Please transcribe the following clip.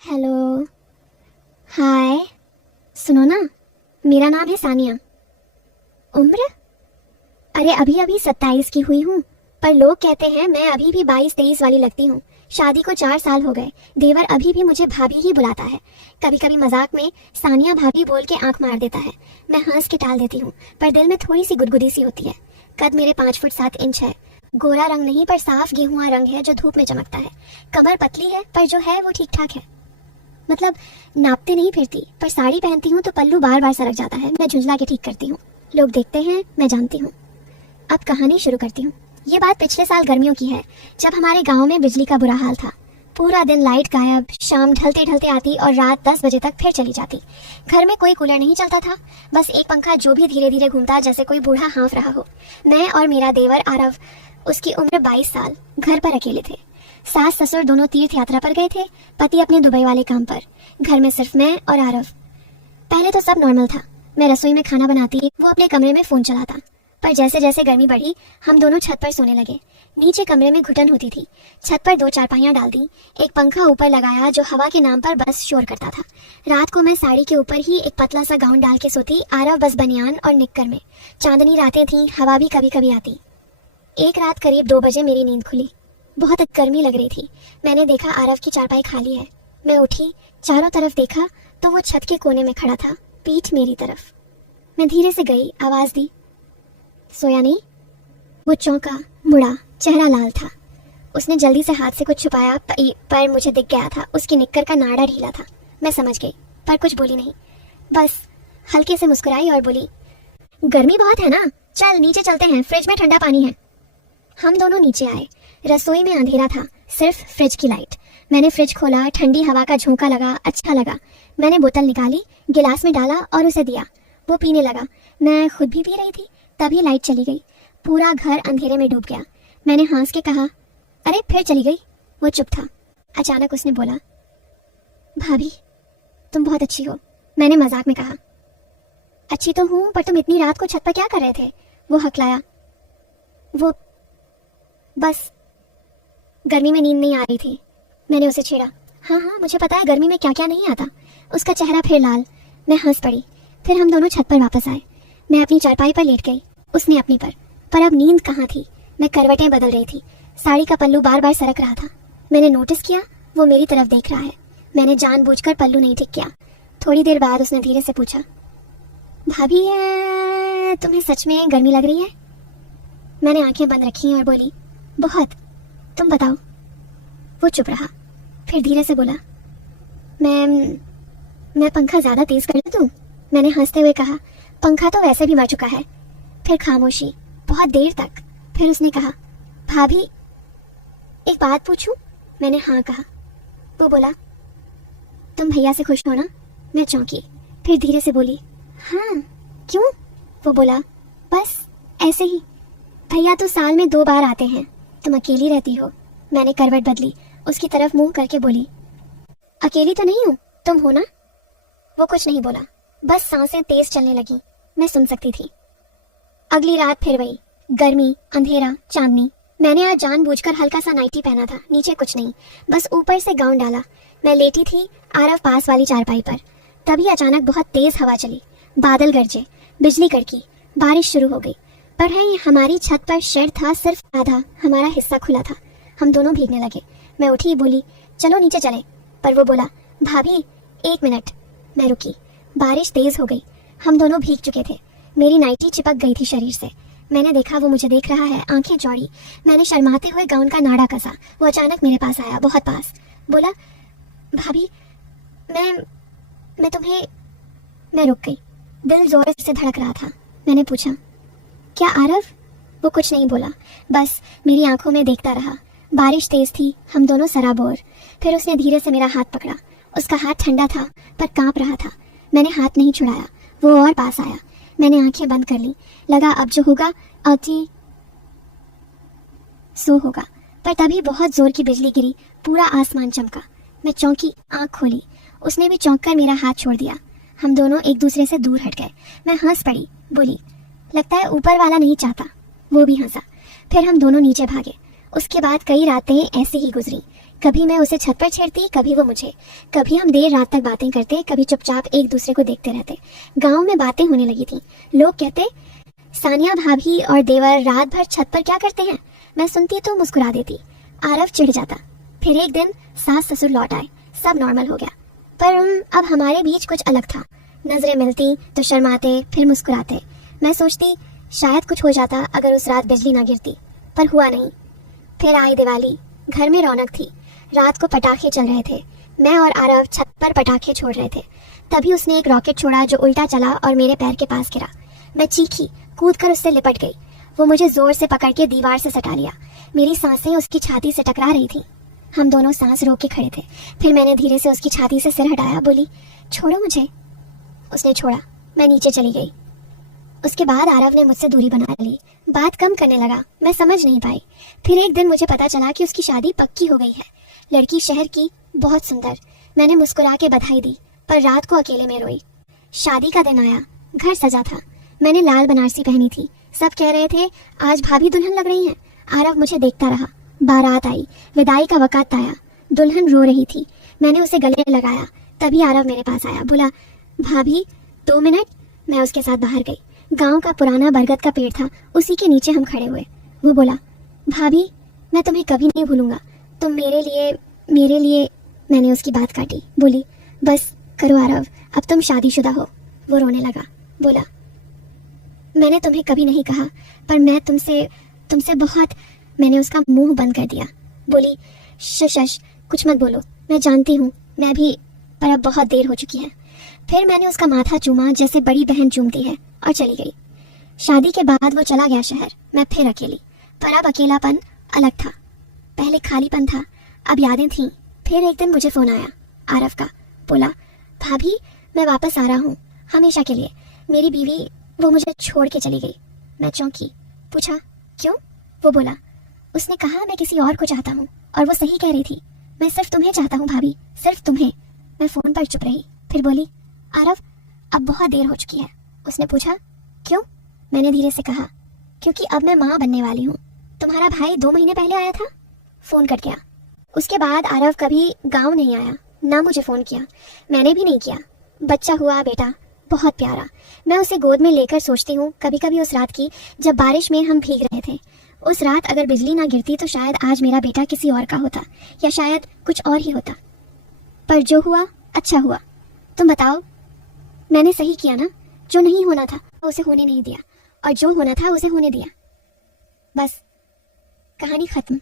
Hello. हाय। सुनो ना, मेरा नाम है सानिया। उम्र? अरे अभी अभी 27 की हुई हूँ, पर लोग कहते हैं मैं अभी भी 22-23 वाली लगती हूँ। शादी को 4 साल हो गए। देवर अभी भी मुझे भाभी ही बुलाता है। कभी कभी मजाक में सानिया भाभी बोल के आंख मार देता है। मैं हंस के टाल देती हूँ, पर दिल में थोड़ी सी गुदगुदी सी होती है। कद मेरे 5 फुट 7 इंच है। गोरा रंग नहीं, पर साफ गेहुआ रंग है जो धूप में चमकता है। कमर पतली है, पर जो है वो ठीक ठाक है। मतलब नापते नहीं फिरती, पर साड़ी पहनती हूँ तो पल्लू बार बार सरक जाता है। मैं झुंझला के ठीक करती हूँ। लोग देखते हैं, मैं जानती हूँ। अब कहानी शुरू करती हूँ। ये बात पिछले साल गर्मियों की है, जब हमारे गांव में बिजली का बुरा हाल था। पूरा दिन लाइट गायब, शाम ढलते ढलते आती और रात 10 बजे तक फिर चली जाती। घर में कोई कूलर नहीं चलता था, बस एक पंखा जो भी धीरे धीरे घूमता, जैसे कोई बूढ़ा हाँफ रहा हो। मैं और मेरा देवर आरव, उसकी उम्र 22 साल, घर पर अकेले थे। सास ससुर दोनों तीर्थ यात्रा पर गए थे, पति अपने दुबई वाले काम पर। घर में सिर्फ मैं और आरव। पहले तो सब नॉर्मल था। मैं रसोई में खाना बनाती, वो अपने कमरे में फोन चलाता। पर जैसे जैसे गर्मी बढ़ी, हम दोनों छत पर सोने लगे। नीचे कमरे में घुटन होती थी। छत पर 2 चारपाइयां डाल दी, एक पंखा ऊपर लगाया जो हवा के नाम पर बस शोर करता था। रात को मैं साड़ी के ऊपर ही एक पतला सा गाउन डाल के सोती, आरव बस बनियान और निक्कर में। चांदनी रातें थीं, हवा भी कभी कभी आती। एक रात करीब 2 बजे मेरी नींद खुली। बहुत गर्मी लग रही थी। मैंने देखा आरव की चारपाई खाली है। मैं उठी, चारों तरफ देखा तो वो छत के कोने में खड़ा था, पीठ मेरी तरफ। मैं धीरे से गई, आवाज दी, सोया नहीं? वो चौंका, मुड़ा, चेहरा लाल था। उसने जल्दी से हाथ से कुछ छुपाया, पर मुझे दिख गया था उसकी निक्कर का नाड़ा ढीला था। मैं समझ गई, पर कुछ बोली नहीं। बस हल्के से मुस्कुराई और बोली, गर्मी बहुत है ना, चल नीचे चलते हैं, फ्रिज में ठंडा पानी है। हम दोनों नीचे आए। रसोई में अंधेरा था, सिर्फ फ्रिज की लाइट। मैंने फ्रिज खोला, ठंडी हवा का झोंका लगा, अच्छा लगा। मैंने बोतल निकाली, गिलास में डाला और उसे दिया। वो पीने लगा। मैं खुद भी पी रही थी। तभी लाइट चली गई। पूरा घर अंधेरे में डूब गया। मैंने हंस के कहा, अरे फिर चली गई? वो चुप था। अचानक उसने बोला, भाभी तुम बहुत अच्छी हो। मैंने मजाक में कहा, अच्छी तो हूँ, पर तुम इतनी रात को छत पर क्या कर रहे थे? वो हकलाया, वो बस गर्मी में नींद नहीं आ रही थी। मैंने उसे छेड़ा, हाँ हाँ मुझे पता है गर्मी में क्या क्या नहीं आता। उसका चेहरा फिर लाल। मैं हंस पड़ी। फिर हम दोनों छत पर वापस आए। मैं अपनी चारपाई पर लेट गई, उसने अपनी पर अब नींद कहाँ थी। मैं करवटें बदल रही थी। साड़ी का पल्लू बार बार सरक रहा था। मैंने नोटिस किया वो मेरी तरफ देख रहा है। मैंने जानबूझकर पल्लू नहीं ठीक किया। थोड़ी देर बाद उसने धीरे से पूछा, भाभी तुम्हें सच में गर्मी लग रही है? मैंने आंखें बंद रखी और बोली, बहुत। तुम बताओ। वो चुप रहा, फिर धीरे से बोला, मैं पंखा ज्यादा तेज कर दूं? मैंने हंसते हुए कहा, पंखा तो वैसे भी मर चुका है। फिर खामोशी, बहुत देर तक। फिर उसने कहा, भाभी एक बात पूछूं? मैंने हाँ कहा। वो बोला, तुम भैया से खुश हो ना? मैं चौंकी, फिर धीरे से बोली, हाँ क्यों? वो बोला, बस ऐसे ही। भैया तो साल में 2 बार आते हैं, तुम अकेली रहती हो। मैंने करवट बदली, उसकी तरफ मुंह करके बोली, अकेली तो नहीं हूँ, तुम हो ना? वो कुछ नहीं बोला, बस सांसें तेज चलने लगी। मैं सुन सकती थी। अगली रात फिर वही गर्मी, अंधेरा, चांदनी। मैंने आज जानबूझकर हल्का सा नाइटी पहना था, नीचे कुछ नहीं, बस ऊपर से गाउन डाला। मैं लेटी थी आरव पास वाली चारपाई पर। तभी अचानक बहुत तेज हवा चली, बादल गरजे, बिजली कड़की, बारिश शुरू हो गई। पर है हमारी छत पर शेड था, सिर्फ आधा, हमारा हिस्सा खुला था। हम दोनों भीगने लगे। मैं उठी, बोली, चलो नीचे चले। पर वो बोला, भाभी 1 मिनट। मैं रुकी। बारिश तेज हो गई। हम दोनों भीग चुके थे। मेरी नाइटी चिपक गई थी शरीर से। मैंने देखा वो मुझे देख रहा है, आंखें चौड़ी। मैंने शर्माते हुए गाउन का नाड़ा कसा। वो अचानक मेरे पास आया, बहुत पास। बोला, भाभी मैं तुम्हें। मैं रुक गई, दिल जोर से धड़क रहा था। मैंने पूछा, क्या आरव? वो कुछ नहीं बोला, बस मेरी आंखों में देखता रहा। बारिश तेज थी, हम दोनों सराबोर। फिर उसने धीरे से मेरा हाथ पकड़ा। उसका हाथ ठंडा था, पर कांप रहा था। मैंने हाथ नहीं छुड़ाया। वो और पास आया। मैंने आंखें बंद कर ली। लगा अब जो होगा अति सो होगा। पर तभी बहुत जोर की बिजली गिरी, पूरा आसमान चमका। मैं चौंकी, आंख खोली। उसने भी चौंक कर मेरा हाथ छोड़ दिया। हम दोनों एक दूसरे से दूर हट गए। मैं हंस पड़ी, बोली, लगता है ऊपर वाला नहीं चाहता। वो भी हंसा। फिर हम दोनों नीचे भागे। उसके बाद कई रातें ऐसे ही गुजरी। कभी मैं उसे छत पर छेड़ती, कभी वो मुझे। कभी हम देर रात तक बातें करते, कभी चुपचाप एक दूसरे को देखते रहते। गांव में बातें होने लगी थी। लोग कहते, सानिया भाभी और देवर रात भर छत पर क्या करते हैं। मैं सुनती तो मुस्कुरा देती। आरव चिढ़ जाता। फिर एक दिन सास ससुर लौट आए, सब नॉर्मल हो गया। पर अब हमारे बीच कुछ अलग था। नजरें मिलती तो शर्माते, फिर मुस्कुराते। मैं सोचती शायद कुछ हो जाता अगर उस रात बिजली ना गिरती, पर हुआ नहीं। फिर आई दिवाली, घर में रौनक थी। रात को पटाखे चल रहे थे। मैं और आरव छत पर पटाखे छोड़ रहे थे। तभी उसने एक रॉकेट छोड़ा जो उल्टा चला और मेरे पैर के पास गिरा। मैं चीखी, कूदकर उससे लिपट गई। वो मुझे जोर से पकड़ के दीवार से सटा लिया। मेरी सांसें उसकी छाती से टकरा रही थी। हम दोनों सांस रोक के खड़े थे। फिर मैंने धीरे से उसकी छाती से सिर हटाया, बोली, छोड़ो मुझे। उसने छोड़ा। मैं नीचे चली गई। उसके बाद आरव ने मुझसे दूरी बना ली। बात कम करने लगा। मैं समझ नहीं पाई। फिर एक दिन मुझे पता चला कि उसकी शादी पक्की हो गई है। लड़की शहर की, बहुत सुंदर। मैंने मुस्कुरा के बधाई दी, पर रात को अकेले में रोई। शादी का दिन आया। घर सजा था। मैंने लाल बनारसी पहनी थी। सब कह रहे थे आज भाभी दुल्हन लग रही हैं। आरव मुझे देखता रहा। बारात आई। विदाई का वक़्त आया। दुल्हन रो रही थी। मैंने उसे गले लगाया। तभी आरव मेरे पास आया, बोला, भाभी 2 मिनट। मैं उसके साथ बाहर गई। गांव का पुराना बरगद का पेड़ था, उसी के नीचे हम खड़े हुए। वो बोला, भाभी मैं तुम्हें कभी नहीं भूलूंगा। तुम मेरे लिए। मैंने उसकी बात काटी, बोली, बस करो आरव, अब तुम शादीशुदा हो। वो रोने लगा, बोला, मैंने तुम्हें कभी नहीं कहा, पर मैं तुमसे बहुत। मैंने उसका मुंह बंद कर दिया। बोली, शश कुछ मत बोलो, मैं जानती हूँ मैं भी, पर अब बहुत देर हो चुकी है। फिर मैंने उसका माथा चूमा जैसे बड़ी बहन चूमती है और चली गई। शादी के बाद वो चला गया शहर। मैं फिर अकेली। पर अब अकेलापन अलग था। पहले खालीपन था, अब यादें थीं। फिर एक दिन मुझे फोन आया आरव का। बोला, भाभी मैं वापस आ रहा हूँ, हमेशा के लिए। मेरी बीवी वो मुझे छोड़ के चली गई। मैं चौंकी। पूछा, क्यों? वो बोला, उसने कहा मैं किसी और को चाहता हूँ, और वो सही कह रही थी। मैं सिर्फ तुम्हें चाहता हूँ भाभी, सिर्फ तुम्हें। मैं फोन पर चुप रही। फिर बोली, आरव अब बहुत देर हो चुकी है। उसने पूछा, क्यों? मैंने धीरे से कहा, क्योंकि अब मैं माँ बनने वाली हूँ। तुम्हारा भाई 2 महीने पहले आया था। फोन कट गया। उसके बाद आरव कभी गांव नहीं आया, ना मुझे फोन किया। मैंने भी नहीं किया। बच्चा हुआ बेटा, बहुत प्यारा। मैं उसे गोद में लेकर सोचती हूँ कभी कभी उस रात की, जब बारिश में हम भीग रहे थे। उस रात अगर बिजली ना गिरती तो शायद आज मेरा बेटा किसी और का होता, या शायद कुछ और ही होता। पर जो हुआ अच्छा हुआ। तुम बताओ, मैंने सही किया ना? जो नहीं होना था उसे होने नहीं दिया, और जो होना था उसे होने दिया। बस, कहानी खत्म।